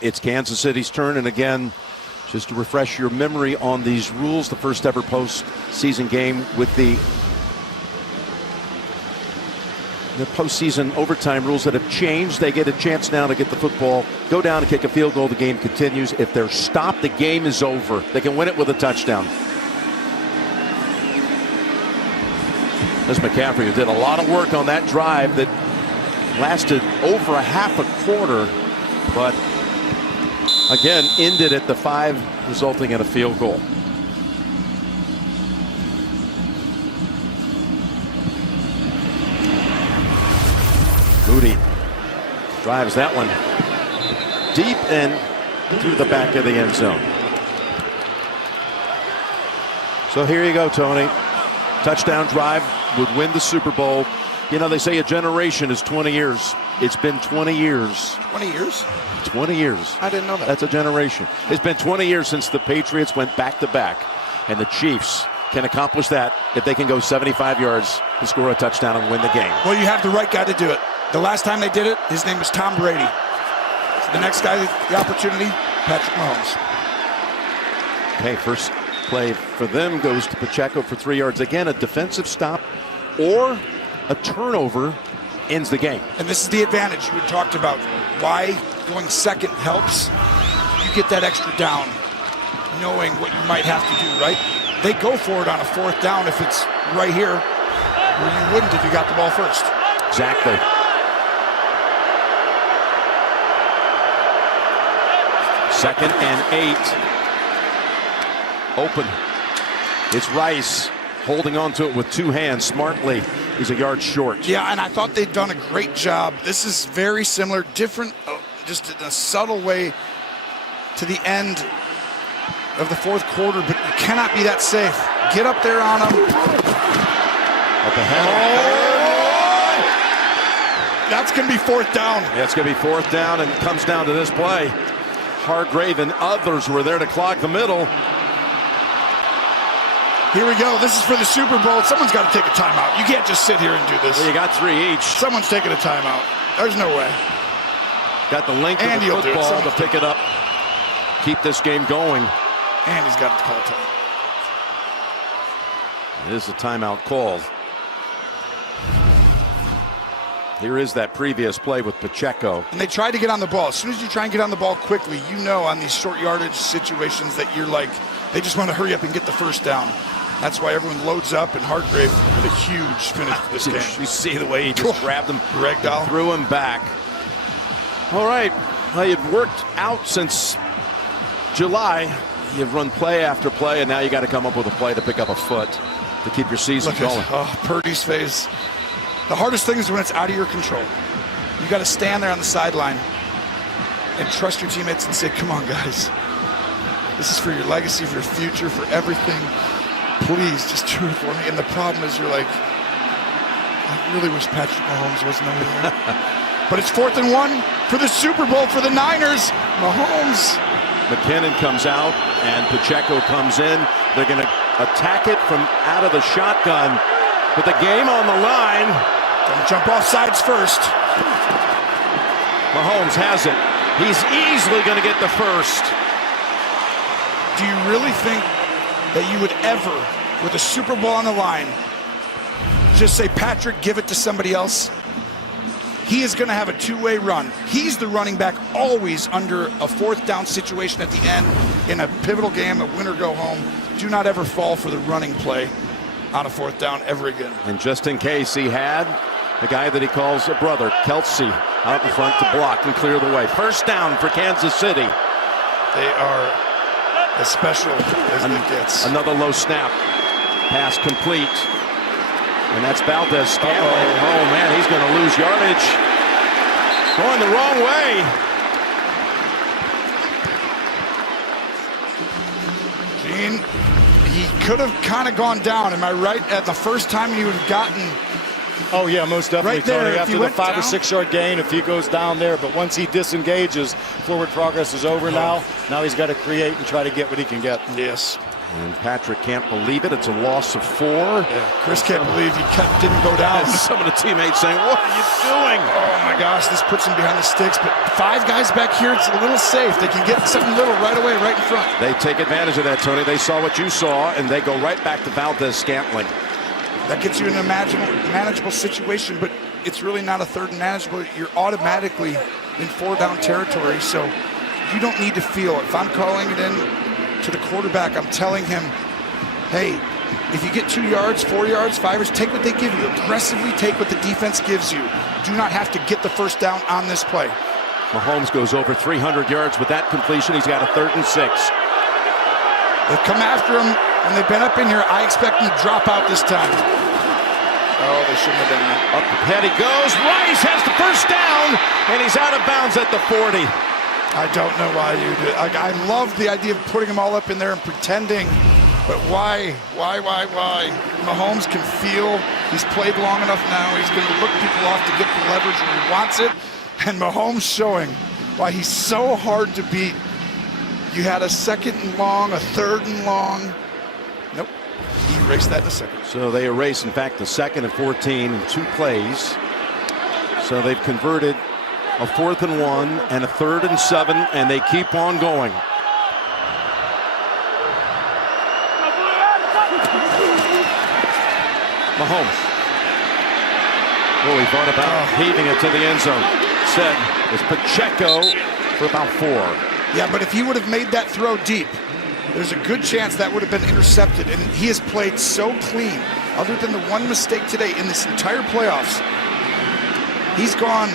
It's Kansas City's turn, and again, just to refresh your memory on these rules, the first ever postseason game with the postseason overtime rules that have changed. They get a chance now to get the football, go down and kick a field goal. The game continues. If they're stopped, the game is over. They can win it with a touchdown. This McCaffrey, who did a lot of work on that drive that lasted over a half a quarter, but again ended at the 5, resulting in a field goal. Moody drives that one deep and through the back of the end zone. So here you go, Tony. Touchdown drive would win the Super Bowl. You know, they say a generation is 20 years. It's been 20 years. 20 years? 20 years. I didn't know that. That's a generation. It's been 20 years since the Patriots went back-to-back, and the Chiefs can accomplish that if they can go 75 yards and score a touchdown and win the game. Well, you have the right guy to do it. The last time they did it, his name was Tom Brady. So the next guy, the opportunity, Patrick Mahomes. Okay, first play for them goes to Pacheco for 3 yards. Again, a defensive stop or a turnover ends the game. And this is the advantage you had talked about. Why going second helps. You get that extra down, knowing what you might have to do, right? They go for it on a 4th down if it's right here, where you wouldn't if you got the ball first. Exactly. Second and 8. Open. It's Rice holding on to it with 2 hands smartly. He's a yard short. Yeah, and I thought they'd done a great job. This is very similar, different, just in a subtle way to the end of the 4th quarter, but you cannot be that safe. Get up there on them. Up ahead. Oh! That's going to be 4th down. Yeah, it's going to be 4th down, and it comes down to this play. Hargrave and others were there to clog the middle. Here we go. This is for the Super Bowl. Someone's got to take a timeout. You can't just sit here and do this. Well, you got 3 each. Someone's taking a timeout. There's no way. Got the length of the football to pick it up. Keep this game going. And he's got to call time. It is a timeout called. Here is that previous play with Pacheco. And they tried to get on the ball. As soon as you try and get on the ball quickly, you know on these short yardage situations that you're like, they just want to hurry up and get the 1st down. That's why everyone loads up, and Hargrave with a huge finish to this game. You see the way he just grabbed him, ragdoll, threw him back. All right, well, you've worked out since July. You've run play after play, and now you got to come up with a play to pick up a foot to keep your season going. Purdy's face. The hardest thing is when it's out of your control. You got to stand there on the sideline and trust your teammates and say, come on, guys. This is for your legacy, for your future, for everything. Please, just do it for me. And the problem is you're like, I really wish Patrick Mahomes wasn't over there. But it's 4th and 1 for the Super Bowl for the Niners. Mahomes. McKinnon comes out and Pacheco comes in. They're going to attack it from out of the shotgun. With the game on the line. Don't jump off sides first. Mahomes has it. He's easily going to get the 1st. Do you really think that you would ever, with a Super Bowl on the line, just say, Patrick, give it to somebody else? He is going to have a 2-way run. He's the running back always under a 4th down situation at the end in a pivotal game, a win or go home. Do not ever fall for the running play on a 4th down ever again. And just in case, he had the guy that he calls a brother, Kelsey, out in front to block and clear the way. 1st down for Kansas City. They are as special as it gets. Another low snap. Pass complete. And that's Valdez Scantling. Oh, man, he's going to lose yardage. Going the wrong way. Gene, he could have kind of gone down. Am I right? At the first time he would have gotten. Oh, yeah, most definitely, right there, Tony. After the 5 down, or 6 yard gain, if he goes down there, but once he disengages, forward progress is over now. Now he's got to create and try to get what he can get. Yes. And Patrick can't believe it. It's a loss of 4. Yeah, Chris can't believe he didn't go down. Some of the teammates saying, what are you doing? Oh my gosh, this puts him behind the sticks. But 5 guys back here, it's a little safe. They can get something little right away, right in front. They take advantage of that, Tony. They saw what you saw, and they go right back to Valdez-Scantling. That gets you in a manageable situation, but it's really not a third and manageable. You're automatically in 4-down territory, so you don't need to feel. If I'm calling it in to the quarterback, I'm telling him, hey, if you get 2 yards, 4 yards, 5 yards, take what they give you. Aggressively take what the defense gives you. Do not have to get the first down on this play. Mahomes goes over 300 yards with that completion. He's got a 3rd and 6. They come after him, and they've been up in here. I expect them to drop out this time. Oh, they shouldn't have done that. Up ahead he goes. Rice has the first down, and he's out of bounds at the 40. I don't know why you do it. I love the idea of putting them all up in there and pretending, but why? Mahomes can feel. He's played long enough now. He's going to look people off to get the leverage when he wants it. And Mahomes showing why he's so hard to beat. You had a 2nd and long, a 3rd and long. Nope. He erased that in a second. So they erase, in fact, the 2nd and 14 in 2 plays. So they've converted a 4th and 1 and a 3rd and 7, and they keep on going. Mahomes. Oh, he thought about heaving it to the end zone. Said it's Pacheco for about 4. Yeah, but if he would have made that throw deep, there's a good chance that would have been intercepted. And he has played so clean. Other than the one mistake today in this entire playoffs, he's gone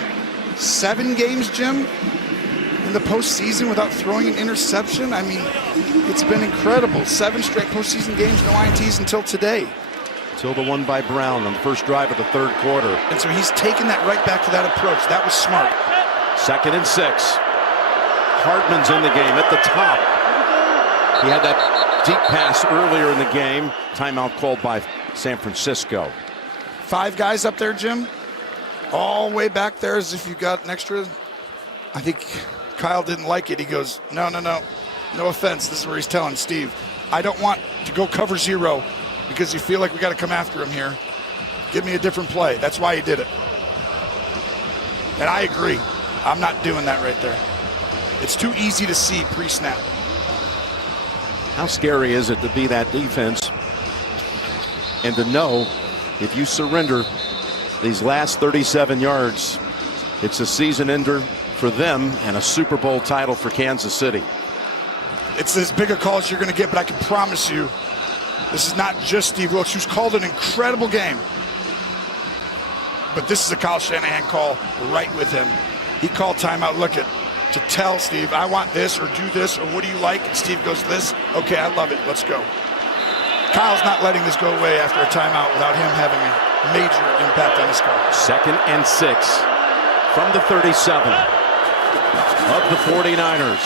7 games, Jim, in the postseason without throwing an interception. I mean, it's been incredible. 7 straight postseason games, no INTs until today. Till the one by Brown on the first drive of the 3rd quarter. And so he's taken that right back to that approach. That was smart. 2nd and 6. Hardman's in the game at the top. He had that deep pass earlier in the game. Timeout called by San Francisco. 5 guys up there, Jim. All the way back there as if you got an extra. I think Kyle didn't like it. He goes, no. No offense. This is where he's telling Steve, I don't want to go cover 0 because you feel like we got to come after him here. Give me a different play. That's why he did it. And I agree. I'm not doing that right there. It's too easy to see pre-snap. How scary is it to be that defense and to know if you surrender these last 37 yards, it's a season ender for them and a Super Bowl title for Kansas City. It's as big a call as you're going to get, but I can promise you, this is not just Steve Wilks, who's called an incredible game. But this is a Kyle Shanahan call right with him. He called timeout, to tell Steve, I want this or do this, or what do you like? And Steve goes, this. Okay, I love it. Let's go. Kyle's not letting this go away after a timeout without him having a major impact on his call. 2nd and 6 from the 37 of the 49ers.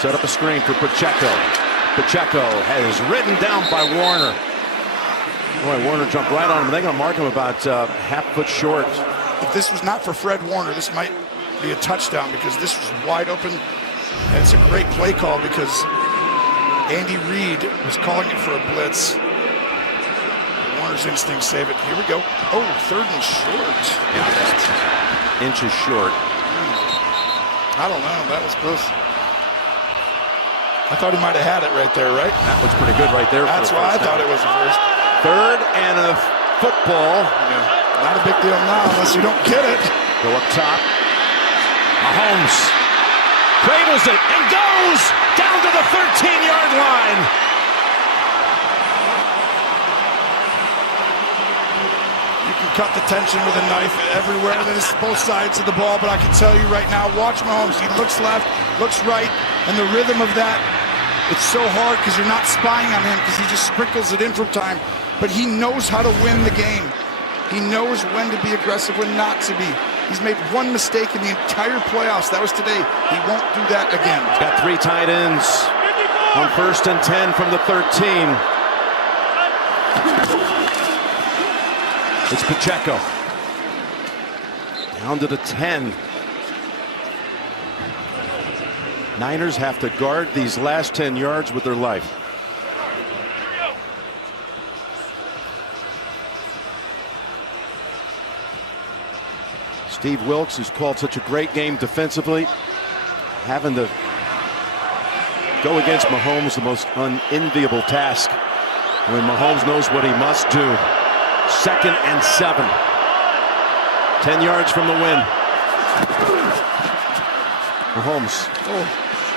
Set up a screen for Pacheco. Pacheco is ridden down by Warner. Boy, Warner jumped right on him. They're going to mark him about half foot short. If this was not for Fred Warner, this might be a touchdown because this was wide open. And it's a great play call because Andy Reid was calling it for a blitz. Warner's instincts save it. Here we go. Oh, 3rd and short. Yeah, inches short. I don't know. That was close. I thought he might have had it right there, right? That looks pretty good right there. That's why I thought it was the first. 3rd and a football. Yeah. Not a big deal now unless you don't get it. Go up top. Mahomes cradles it and goes down to the 13-yard line. You can cut the tension with a knife everywhere. There's both sides of the ball, but I can tell you right now, watch Mahomes. He looks left, looks right, and the rhythm of that, it's so hard because you're not spying on him because he just sprinkles it in from time. But he knows how to win the game. He knows when to be aggressive, when not to be. He's made one mistake in the entire playoffs. That was today. He won't do that again. He's got 3 tight ends on 1st and 10 from the 13. It's Pacheco. Down to the 10. Niners have to guard these last 10 yards with their life. Steve Wilks, who's called such a great game defensively, having to go against Mahomes, the most unenviable task when Mahomes knows what he must do. 2nd and 7. 10 yards from the win. Mahomes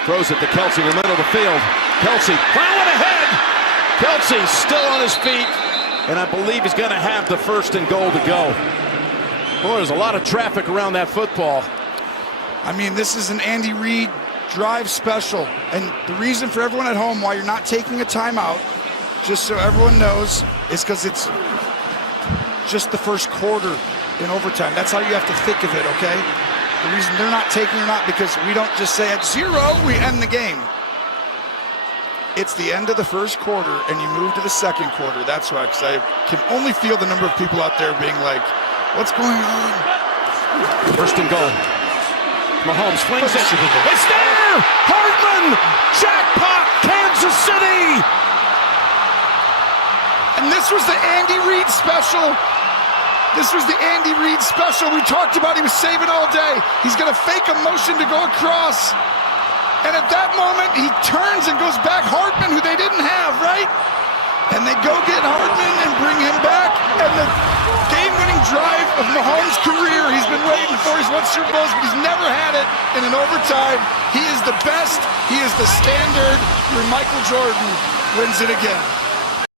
throws it to Kelsey in the middle of the field. Kelsey plowing ahead. Kelsey still on his feet, and I believe he's going to have the 1st and goal to go. Boy, there's a lot of traffic around that football. I mean, this is an Andy Reid drive special, and the reason for everyone at home why you're not taking a timeout, just so everyone knows, is because it's just the first quarter in overtime. That's how you have to think of it, okay? The reason they're not taking or not, because we don't just say at 0 we end the game. It's the end of the first quarter and you move to the second quarter. That's right, because I can only feel the number of people out there being like, what's going on? 1st and goal. Mahomes flings it. It's there! Hardman! Jackpot! Kansas City! And this was the Andy Reid special. This was the Andy Reid special we talked about. He was saving all day. He's going to fake a motion to go across. And at that moment, he turns and goes back Hardman, who they didn't have, right? And they go get Hardman and bring him back. And the game-winning drive of Mahomes' career, he's been waiting for. He's won Super Bowls, but he's never had it in an overtime. He is the best. He is the standard. Where Michael Jordan wins it again.